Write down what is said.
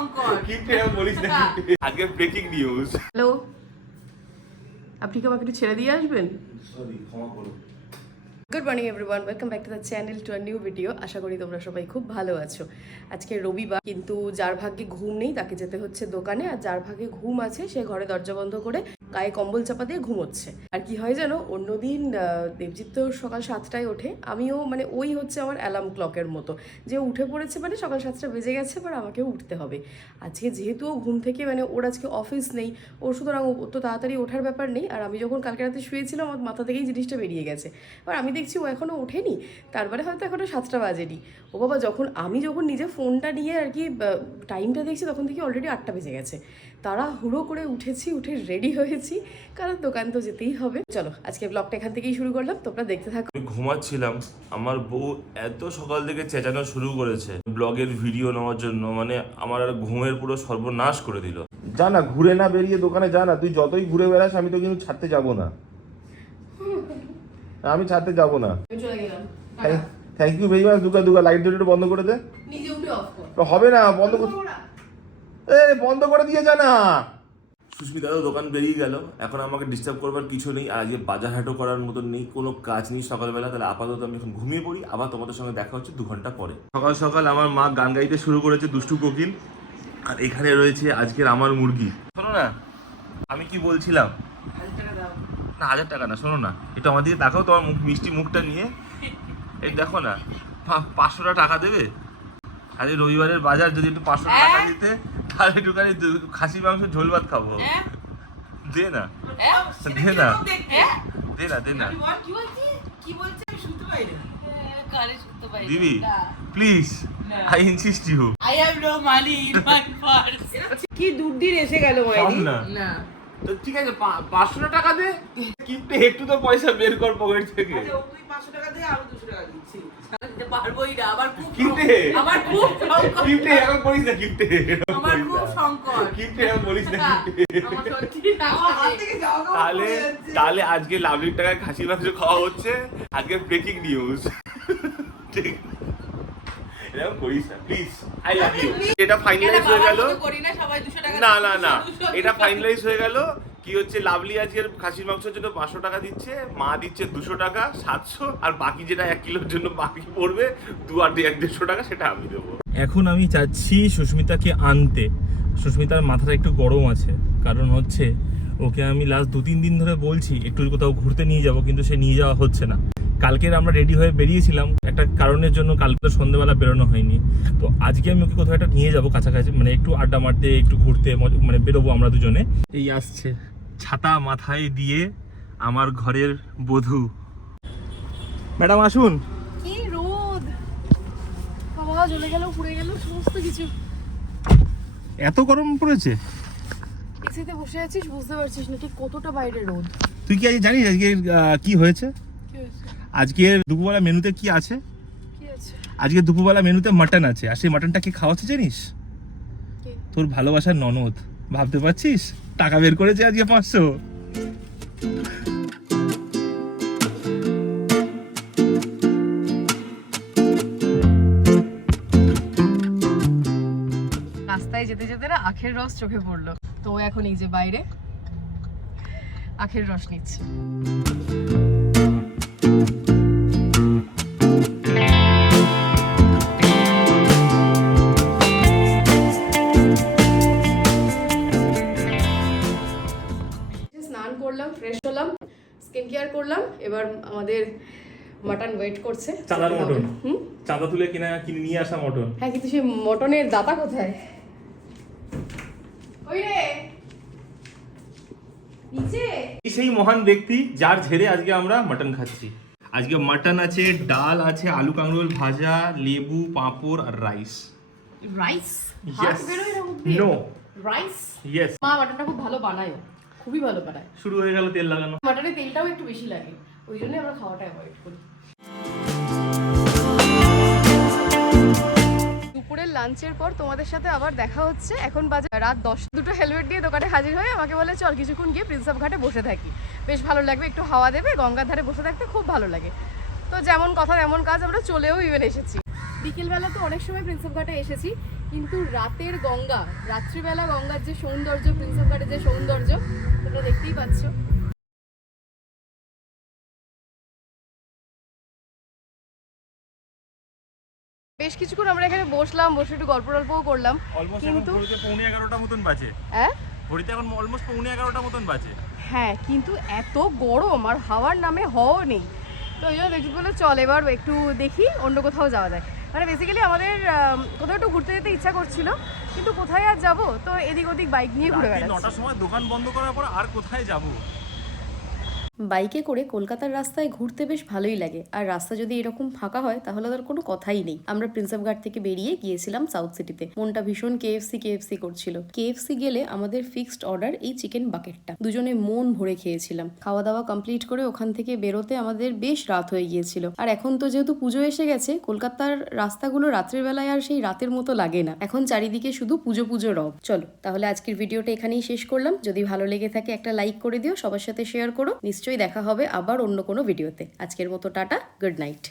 শঙ্কর কিপটে এরকম বলিস না আজকে ব্রেকিং নিউজ। হ্যালো, আপনি কি আমাকে একটু ছেড়ে দিয়ে আসবেন? সরি, ক্ষমা করো। Good morning everyone, welcome back to the channel, to a new video. আশা করি তোমরা সবাই খুব ভালো আছো। আজকে রবিবার, কিন্তু যার ভাগ্যে ঘুম নেই তাকে যেতে হচ্ছে দোকানে, আর যার ভাগ্যে ঘুম আছে সে ঘরে দরজা বন্ধ করে গায়ে কম্বল চাপা দিয়ে ঘুমোচ্ছে। আর কি হয় জানো, অন্যদিন দেবজিৎ তো সকাল 7টায় ওঠে, আমিও মানে ওই হচ্ছে আমার অ্যালার্ম ক্লকের মতো, যে উঠে পড়েছে মানে সকাল 7টা বেজে গেছে, এবার আমাকেও উঠতে হবে। আজকে যেহেতু ও ঘুম থেকে মানে ওর আজকে অফিস নেই, ওর সুতরাং ও তো তাড়াতাড়ি ওঠার ব্যাপার নেই। আর আমি যখন কালকে রাতে শুয়েছিলাম আমার মাথা থেকেই জিনিসটা বেরিয়ে গেছে। এবার আমি দেখছি ও এখনও ওঠেনি, তারপরে হয়তো এখনও 7টা বাজেনি। ও বাবা, আমি যখন নিজে ফোনটা নিয়ে আর কি টাইমটা দেখছি তখন থেকে অলরেডি 8টা বেজে গেছে। তারা হুড়ো করে উঠেছি, উঠে রেডি হয়েছি, কারণ দোকান তো যেতেই হবে। চলো আজকে ব্লগটা এখান থেকেই শুরু করলাম, তোমরা দেখতে থাকো। আমি ঘুমাচ্ছিলাম, আমার বউ এত সকাল থেকে চেঁচানো শুরু করেছে ব্লগের ভিডিও নেওয়ার জন্য, মানে আমার আর ঘুমের পুরো সর্বনাশ করে দিল। যা না, ঘুরে না বেরিয়ে দোকানে যা না, তুই যতই ঘুরে বেড়াস আমি তো কিন্তু ছাড়তে যাবো না, আমি ছাড়তে যাবো না। চলে গেলাম, থ্যাংক ইউ ভেরি মাচ। দুগা লাইট দুটো বন্ধ করে দে। নিজে উঠে অফ কর। তো হবে না, বন্ধ করে বন্ধ করে দিয়ে যা না। সুস্মিতারও দোকান বেরিয়ে গেল, এখন আমাকে ডিস্টার্ব করবার কিছু নেই, আর আজকে বাজার হাটও করার মতন নেই, কোনো কাজ নেই সকালবেলা। তাহলে আপাতত আমি এখন ঘুমিয়ে পড়ি, আবার তোমাদের সঙ্গে দেখা হচ্ছে 2 ঘন্টা পরে। সকাল সকাল আমার মা গান গাইতে শুরু করেছে, দুষ্টু কোকিল। আর এখানে রয়েছে আজকের আমার মুরগি। শোনো না, আমি কি বলছিলাম, না 1000 টাকা না, শোনো না, একটু আমার দিকে দেখাও, তোমার মিষ্টি মুখটা নিয়ে। এই দেখো না, 500 টাকা দেবে? আজকে রবিবারের বাজার, যদি একটু 500 টাকা দিতে তাহলে একটুখানি খাসি মাংস ঝোল ভাত খাবো। দে না, দে না, দে না, দে না দিবি, please, I insist you. I have no money in my purse. কি দূর দিন এসে গেল মাইরি না। তো ঠিক আছে, 500 টাকা দে, কিপটে একটু তো পয়সা বের কর পকেট থেকে। আচ্ছা, ও তুই 500 টাকা দে, আমি 200 টাকা দিচ্ছি। দিতে পারবোই না, আমার খুব কিপটে, আমার খুব সংকট। কিপটে এখন বলিস না, কিপটে আমার খুব সংকট। কিপটে এখন বলিস না, কিপটে। আমার সত্যি আমার হাত থেকে যাওয়া তাহলে তাহলে আজকে লাভলির টাকায় খাসি মাংস খাওয়া হচ্ছে, আজকে ব্রেকিং নিউজ। ঠিক, এরকম করিস না প্লিজ, আই লাভ ইউ। এটা ফাইনালাইজ হয়ে গেল, করি না, সবাই 200 টাকা না না না, এটা ফাইনালাইজ হয়ে গেল। কি হচ্ছে, লাভলি আজকের খাসির মাংসের জন্য 500 টাকা দিচ্ছে, মা দিচ্ছে 200 টাকা, 700, আর বাকি যেটা 1 কিলোর জন্য বাকি পড়বে 200-150 টাকা, সেটা আমি দেবো। এখন আমি চাচ্ছি সুস্মিতাকে আনতে। সুস্মিতার মাথাটা একটু গরম আছে, কারণ হচ্ছে ওকে আমি লাস্ট 2-3 দিন ধরে বলছি একটু কোথাও ঘুরতে নিয়ে যাব, কিন্তু সে নিয়ে যাওয়া হচ্ছে না। কালকের আমরা রেডি হয়ে বেরিয়েছিলাম একটা কারণের জন্য, কালকে তো সন্ধ্যেবেলা বেরোনো হয়নি। তো আজকে আমি ওকে কোথাও একটা নিয়ে যাবো কাছাকাছি, মানে একটু আড্ডা মারতে, একটু ঘুরতে, মানে বেরোবো আমরা দুজনে। এই আসছে ছাতা মাথায় দিয়ে আমার ঘরের বধূ। ম্যাডাম আসুন। কি রোদ বাবা, জ্বলে গেল, পুড়ে গেল সমস্ত কিছু। এত গরম পড়েছে? এসিতে বসে আছিস, বুঝতে পারছিস না ঠিক কতটা বাইরে রোদ। তুই কি আজ জানিস আজকে কি হয়েছে? কি হয়েছে? আজকে দুপুরবেলা মেনুতে কি আছে? কি আছে? আজকে দুপুরবেলা মেনুতে মাটন আছে, আর সেই মাটনটা কি খাওয়াচ্ছে জানিস? কে? তোর ভালোবাসার ননদ। ভাবতে পারছিস, টাকা বের করেছে আজকে 500। রাস্তায় যেতে যেতে না আখের রস চোখে পড়লো, তো ও এখন এই যে বাইরে আখের রস নিচ্ছে। স্নান করলাম, ফ্রেশ হলাম, স্কিন কেয়ার করলাম, এবার আমাদের মাটন ওয়েট করছে। চাঁদার মটন, চাঁদা তুলে কিনে নিয়ে আসা মটন। হ্যাঁ, কিন্তু সেই মটনের দাতা কোথায়? ওই রে নিচে। সেই মহান ব্যক্তি যার ঝেড়ে আজকে আমরা মটন খাচ্ছি। আজকে মটন আছে, ডাল আছে, আলু কাঁকরোল ভাজা, লেবু, পাঁপড় আর রাইস। রাইস? ভাত বেরোয় না মুখ দিয়ে? No rice. ইয়েস। মা মাটনটা খুব ভালো বানায়, খুবই ভালো বানায়। শুরু হয়ে গেল তেল লাগানো। মাটনের তেলটাও একটু বেশি লাগে, ওই জন্য আমরা খাওয়াটা অ্যাভয়েড করি। দুপুরের লাঞ্চের পর তোমাদের সাথে আবার দেখা হচ্ছে। এখন বাজে রাত 10। দুটো হেলমেট দিয়ে দোকানে হাজির হয়ে আমাকে বলে চল কিছুক্ষণ গিয়ে প্রিন্সেপ ঘাটে বসে থাকি, বেশ ভালো লাগবে, একটু হাওয়া দেবে, গঙ্গার ধারে বসে থাকতে খুব ভালো লাগে। তো যেমন কথা তেমন কাজ, আমরা চলেও ইভেন এসেছি। বিকেলবেলা তো অনেক সময় প্রিন্সেপ ঘাটে এসেছি, কিন্তু রাতের গঙ্গা, রাত্রিবেলা গঙ্গার যে সৌন্দর্য, প্রিন্সেপ ঘাটের যে সৌন্দর্য, তোমরা দেখতেই পাচ্ছ। বেশ কিছুক্ষণ আমরা এখানে বসলাম, বসে একটু গল্প টল্পও করলাম, কিন্তু পৌনে 11টা মতন বাজে। হ্যাঁ ঘড়িতে এখন অলমোস্ট পৌনে 11টা মতন বাজে। হ্যাঁ, কিন্তু এত গরম আর হাওয়ার নামে হওয়াও নেই। তো ওই জন্য দেখছি বলে চল এবার একটু দেখি অন্য কোথাও যাওয়া যায়। মানে বেসিক্যালি আমাদের কোথাও একটু ঘুরতে যেতে ইচ্ছা করছিল, কিন্তু কোথায় আর যাবো, তো এদিক ওদিক বাইক নিয়ে ঘুরে বেড়াচ্ছি। 9টার সময় দোকান বন্ধ করার পর আর কোথায় যাব? বাইকে করে কলকাতার রাস্তায় ঘুরতে বেশ ভালোই লাগে, আর রাস্তা যদি এরকম ফাঁকা হয় তাহলে তার কোনো কথাই নেই। আমরা প্রিন্সেপ ঘাট থেকে বেরিয়ে গিয়েছিলাম সাউথ সিটিতে। মনটা ভীষণ কেএফসি করছিল। কেএফসি গেলে আমাদের ফিক্সড অর্ডার এই চিকেন বাকেটটা, দুজনে মন ভরে খেয়েছিলাম। খাওয়া দাওয়া কমপ্লিট করে ওখান থেকে বেরোতে আমাদের বেশ রাত হয়ে গিয়েছিল। আর এখন তো যেহেতু পুজো এসে গেছে, কলকাতার রাস্তাগুলো রাত্রের বেলায় আর সেই রাতের মতো লাগে না, এখন চারিদিকে শুধু পুজো পুজো রব। চলো তাহলে আজকের ভিডিওটা এখানেই শেষ করলাম। যদি ভালো লেগে থাকে একটা লাইক করে দিও, সবার সাথে শেয়ার করো। নিশ্চয়ই দেখা হবে আবার অন্য কোনো ভিডিওতে। আজকের মতো টাটা, গুড নাইট।